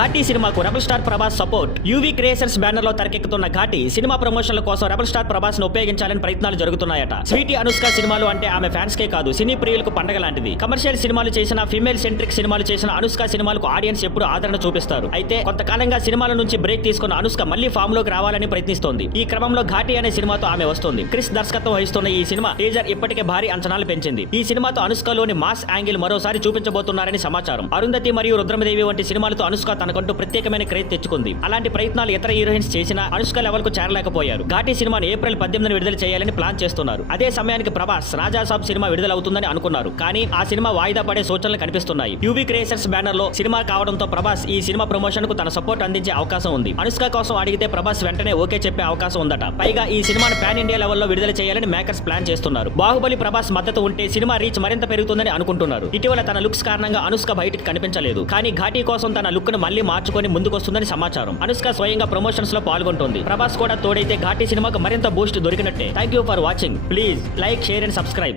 ఘాటీ సినిమాకు rebel star Prabhas support. UV creations banner లో తెరకెక్కుతున్న ఘాటీ సినిమా ప్రమోషన్ల కోసం రెబల్ స్టార్ ప్రభాస్ ను ఉపయోగించాలని ప్రయత్నాలు జరుగుతున్నాయట. స్వీటీ అనుష్క సినిమాలు అంటే ఆమె ఫ్యాన్స్ కే కాదు, సినీ ప్రియులకు పండగ లాంటిది. కమర్షియల్ సినిమాలు చేసిన, ఫీమేల్ సెంట్రిక్ సినిమాలు చేసిన అనుష్క సినిమాలకు ఆడియన్స్ ఎప్పుడు ఆదరణ చూపిస్తారు. అయితే కొంతకాలంగా సినిమాల నుంచి బ్రేక్ తీసుకున్న అనుష్క మళ్లీ ఫామ్ లోకి రావాలని ప్రయత్నిస్తోంది. ఈ క్రమంలో ఘాటీ అనే సినిమాతో ఆమె వస్తుంది. క్రిస్ దర్శకత్వం వహిస్తున్న ఈ సినిమా టీజర్ ఇప్పటికే భారీ అంచనాలు పెంచింది. ఈ సినిమాతో అనుష్కలోని మాస్ యాంగిల్ మరోసారి చూపించబోతున్నారని సమాచారం. అరుంధతి మరియు రుద్రమదేవి వంటి సినిమాలతో అనుష్క తనకంటూ ప్రత్యేకమైన క్రేజ్ తెచ్చుకుంది. అలాంటి ప్రయత్నాలు ఇతర హీరోయిన్స్ చేసినా అనుష్క లెవెల్ కు చేరలేకపోయారు. ఘాటీ సినిమాను ఏప్రిల్ 18 విడుదల చేయాలని ప్లాన్ చేస్తున్నారు. అదే సమయానికి ప్రభాస్ రాజాసాబ్ సినిమా విడుదలవుతుందని అనుకున్నారు. కానీ ఆ సినిమా వాయిదా పడే సూచనలు కనిపిస్తున్నాయి. యూవీ క్రియేషన్స్ బ్యానర్ లో సినిమా కావడంతో ప్రభాస్ ఈ సినిమా ప్రమోషన్ కు తన సపోర్ట్ అందించే అవకాశం ఉంది. అనుష్క కోసం అడిగితే ప్రభాస్ వెంటనే ఓకే చెప్పే అవకాశం ఉందట. పైగా ఈ సినిమాను పాన్ ఇండియా లెవెల్లో విడుదల చేయాలని మేకర్స్ ప్లాన్ చేస్తున్నారు. బాహుబలి ప్రభాస్ మద్దతు ఉంటే సినిమా రీచ్ మరింత పెరుగుతుందని అనుకుంటున్నారు. ఇటీవల తన లుక్స్ కారణంగా అనుష్క బయటికి కనిపించలేదు. కానీ ఘాటీ కోసం తన లుక్ ను మళ్లీ మార్చుకొని ముందుకొస్తుందని సమాచారం. అనుష్క స్వయంగా ప్రమోషన్స్ లో పాల్గొంటోంది. ప్రభాస్ కూడా తోడైతే ఘాటీ సినిమాకు మరింత Boost దొరికినట్టే. Thank you for watching. Please like, share and subscribe.